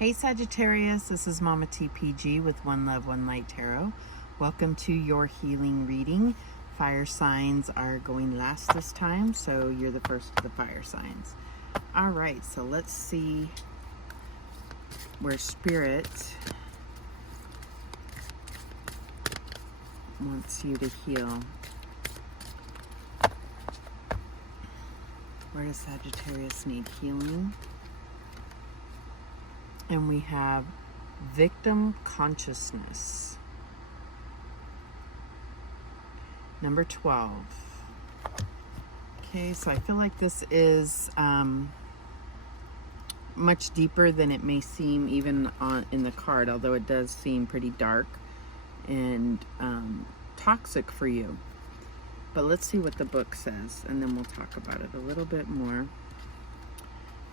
Hey Sagittarius, this is Mama TPG with One Love, One Light Tarot. Welcome to your healing reading. Fire signs are going last this time, so you're the first of the fire signs. All right, so let's see where Spirit wants you to heal. Where does Sagittarius need healing? And we have victim consciousness. Number 12. Okay, so I feel like this is much deeper than it may seem even in the card, although it does seem pretty dark and toxic for you. But let's see what the book says, and then we'll talk about it a little bit more.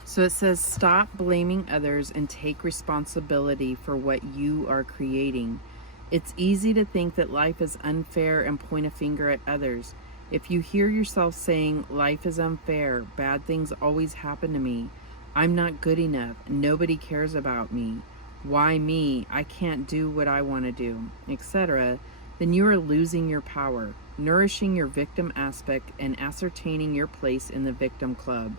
So it says, stop blaming others and take responsibility for what you are creating. It's easy to think that life is unfair and point a finger at others. If you hear yourself saying, life is unfair, bad things always happen to me, I'm not good enough, nobody cares about me, why me, I can't do what I want to do, etc., then you are losing your power, nourishing your victim aspect, and ascertaining your place in the victim club.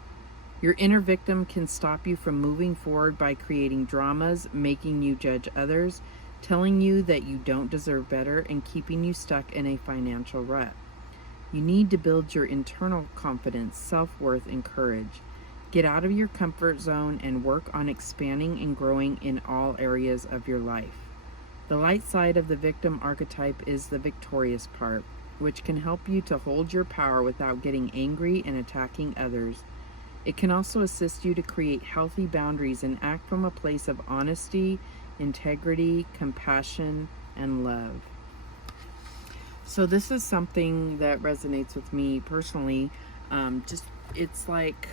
Your inner victim can stop you from moving forward by creating dramas, making you judge others, telling you that you don't deserve better, and keeping you stuck in a financial rut. You need to build your internal confidence, self-worth, and courage. Get out of your comfort zone and work on expanding and growing in all areas of your life. The light side of the victim archetype is the victorious part, which can help you to hold your power without getting angry and attacking others. It can also assist you to create healthy boundaries and act from a place of honesty, integrity, compassion, and love. So this is something that resonates with me personally. It's like,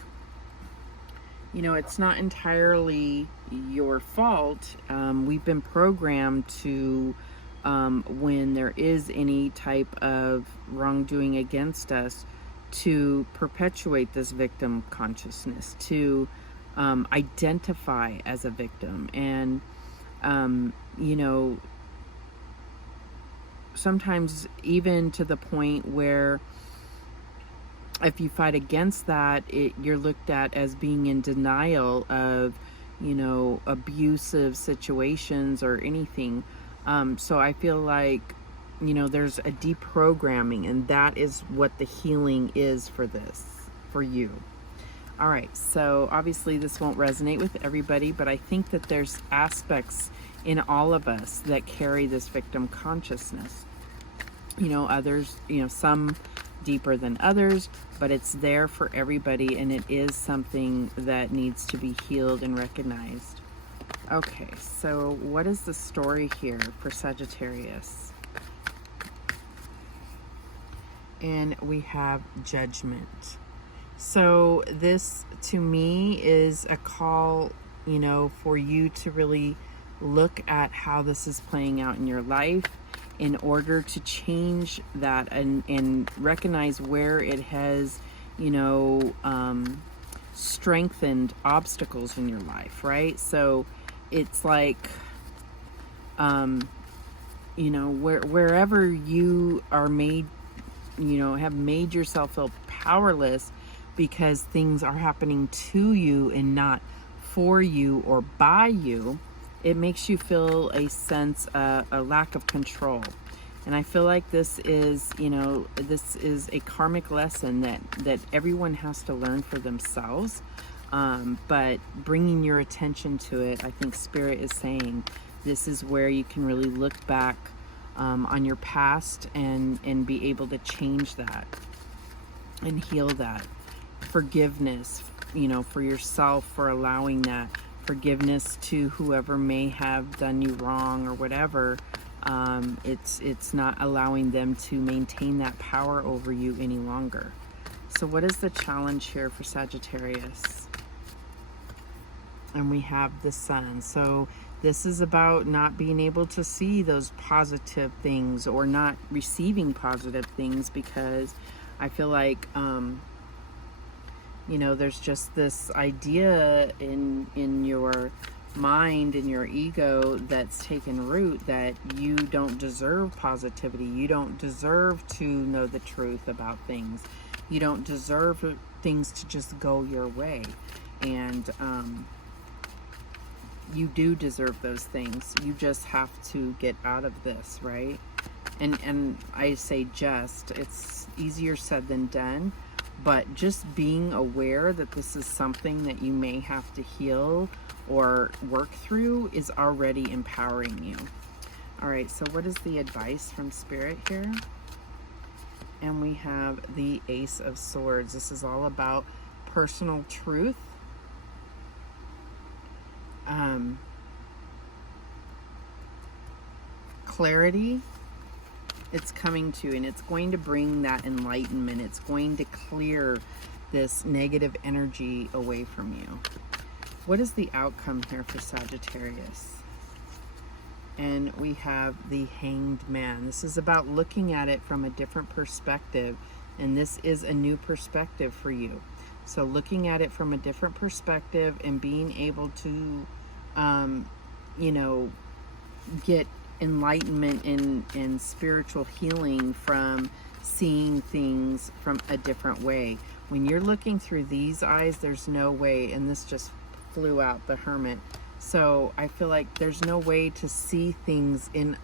it's not entirely your fault. We've been programmed to, when there is any type of wrongdoing against us, to perpetuate this victim consciousness, to identify as a victim. And, sometimes even to the point where if you fight against that, you're looked at as being in denial of, abusive situations or anything. So I feel like, there's a deprogramming, and that is what the healing is for you. All right, so obviously this won't resonate with everybody, but I think that there's aspects in all of us that carry this victim consciousness. Others, some deeper than others, but it's there for everybody, and it is something that needs to be healed and recognized. Okay, so what is the story here for Sagittarius? And we have judgment. So this, to me, is a call, for you to really look at how this is playing out in your life in order to change that and recognize where it has, strengthened obstacles in your life, right? So it's like, wherever you are made, have made yourself feel powerless because things are happening to you and not for you or by you, it makes you feel a sense of a lack of control. And I feel like this is, this is a karmic lesson that everyone has to learn for themselves. But bringing your attention to it, I think Spirit is saying this is where you can really look back on your past and be able to change that and heal that. Forgiveness, for yourself for allowing that. Forgiveness to whoever may have done you wrong or whatever. It's not allowing them to maintain that power over you any longer. So what is the challenge here for Sagittarius? And we have the Sun. So this is about not being able to see those positive things or not receiving positive things, because I feel like there's just this idea in your mind and your ego that's taken root, that you don't deserve positivity. You don't deserve to know the truth about things. You don't deserve things to just go your way. And you do deserve those things. You just have to get out of this, right? And I say just, it's easier said than done, but just being aware that this is something that you may have to heal or work through is already empowering you. All right, so what is the advice from Spirit here? And we have the Ace of Swords. This is all about personal truth. Clarity. It's coming to you, and it's going to bring that enlightenment. It's going to clear this negative energy away from you. What is the outcome here for Sagittarius? And we have the Hanged Man. This is about looking at it from a different perspective, and this is a new perspective for you. So looking at it from a different perspective and being able to, you know, get enlightenment and spiritual healing from seeing things from a different way. When you're looking through these eyes, there's no way, and this just flew out, the Hermit. So I feel like there's no way to see things in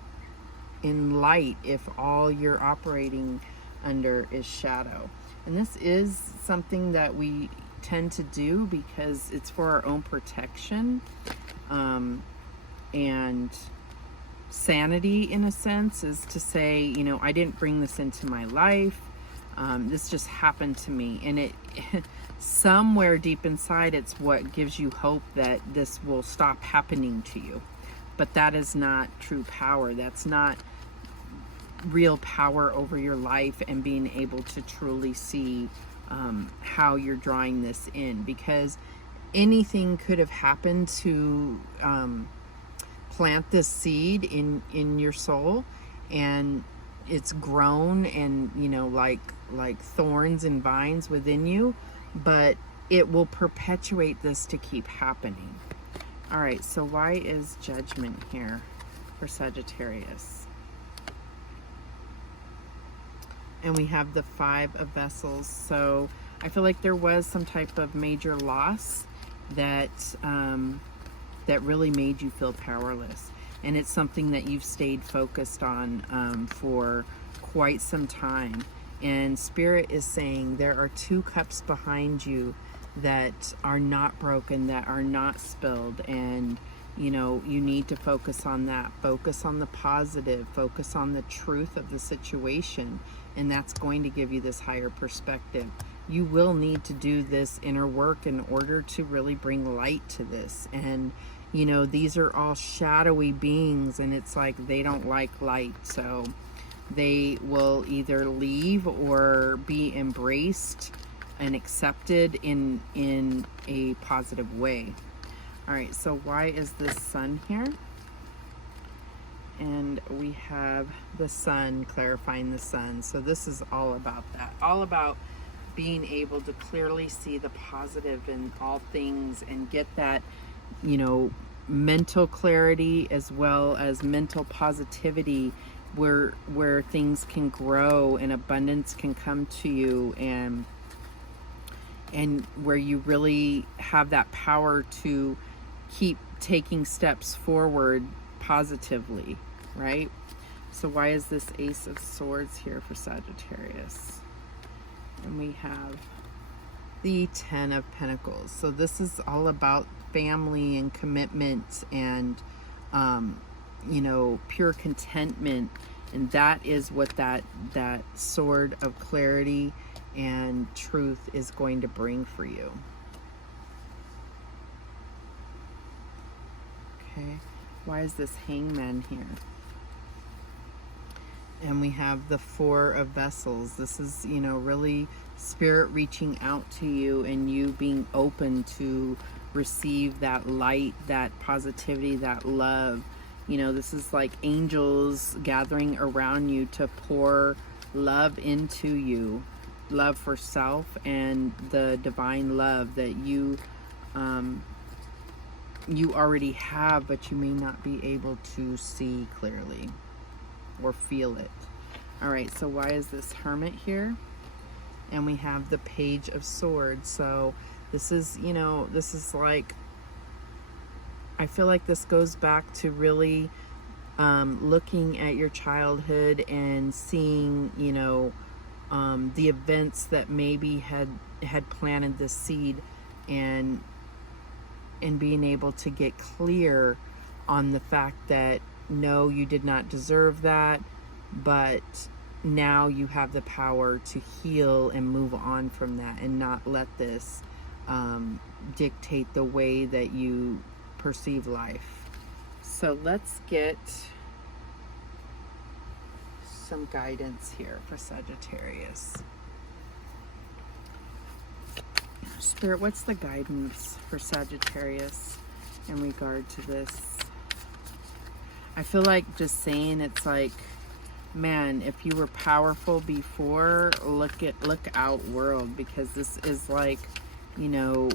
light if all you're operating under is shadow. And this is something that we tend to do because it's for our own protection and sanity, in a sense, is to say, you know, I didn't bring this into my life. This just happened to me. And it somewhere deep inside, it's what gives you hope that this will stop happening to you. But that is not true power. That's not real power over your life and being able to truly see how you're drawing this in. Because anything could have happened to plant this seed in your soul, and it's grown and, you know, like thorns and vines within you, but it will perpetuate this to keep happening. All right, so why is Judgment here for Sagittarius? And we have the Five of Vessels. So I feel like there was some type of major loss that that really made you feel powerless, and it's something that you've stayed focused on for quite some time. And Spirit is saying there are two cups behind you that are not broken, that are not spilled, and you know, you need to focus on that. Focus on the positive, focus on the truth of the situation, and that's going to give you this higher perspective. You will need to do this inner work in order to really bring light to this. And you know, these are all shadowy beings, and it's like they don't like light, so they will either leave or be embraced and accepted in a positive way. All right, so why is this Sun here? And we have the Sun, clarifying the Sun. So this is all about that, all about being able to clearly see the positive in all things and get that, you know, mental clarity as well as mental positivity, where things can grow and abundance can come to you, and where you really have that power to keep taking steps forward positively, right? So why is this Ace of Swords here for Sagittarius? And we have the Ten of Pentacles. So this is all about family and commitment and you know, pure contentment, and that is what that sword of clarity and truth is going to bring for you. Okay, why is this Hangman here? And we have the Four of Vessels. This is, you know, really Spirit reaching out to you and you being open to receive that light, that positivity, that love. You know, this is like angels gathering around you to pour love into you, love for self and the divine love that you you already have, but you may not be able to see clearly or feel it. All right, so why is this Hermit here? And we have the Page of Swords. So this is, you know, this is like, I feel like this goes back to really looking at your childhood and seeing, you know, the events that maybe had planted the seed, and being able to get clear on the fact that no, you did not deserve that, but now you have the power to heal and move on from that, and not let this dictate the way that you perceive life. So let's get some guidance here for Sagittarius. Spirit, what's the guidance for Sagittarius in regard to this? I feel like just saying, it's like, man, if you were powerful before, look out, world, because this is like, you know,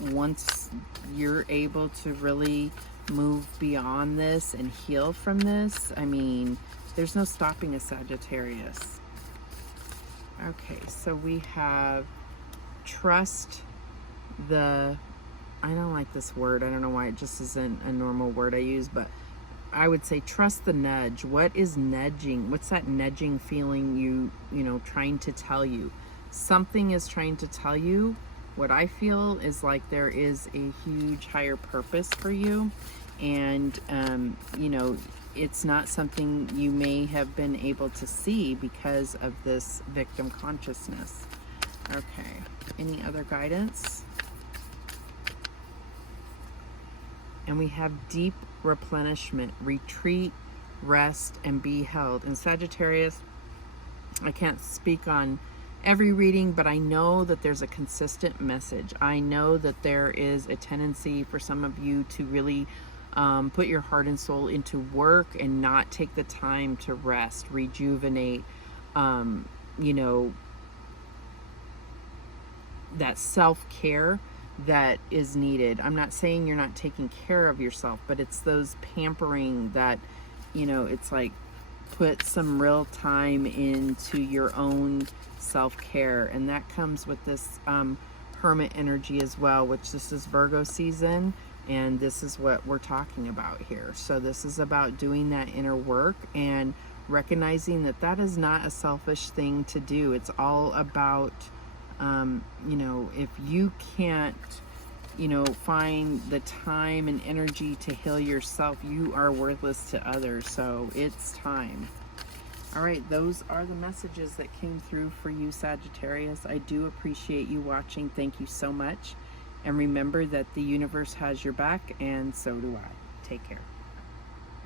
once you're able to really move beyond this and heal from this, I mean, there's no stopping a Sagittarius. Okay, so we have trust the, I don't like this word, I don't know why it just isn't a normal word I use, but I would say trust the nudge. What is nudging? What's that nudging feeling you know, trying to tell you? Something is trying to tell you. What I feel is like there is a huge higher purpose for you, and you know, it's not something you may have been able to see because of this victim consciousness. Okay, any other guidance? And we have deep replenishment, retreat, rest, and be held. And Sagittarius, I can't speak on every reading, but I know that there's a consistent message. I know that there is a tendency for some of you to really put your heart and soul into work and not take the time to rest, rejuvenate, you know, that self-care that is needed. I'm not saying you're not taking care of yourself, but it's those pampering that, you know, it's like put some real time into your own self-care, and that comes with this Hermit energy as well, which this is Virgo season, and this is what we're talking about here. So this is about doing that inner work and recognizing that that is not a selfish thing to do. It's all about you know, if you can't, you know, find the time and energy to heal yourself, you are worthless to others. So it's time. All right, those are the messages that came through for you, Sagittarius. I do appreciate you watching. Thank you so much. And remember that the universe has your back, and so do I. Take care.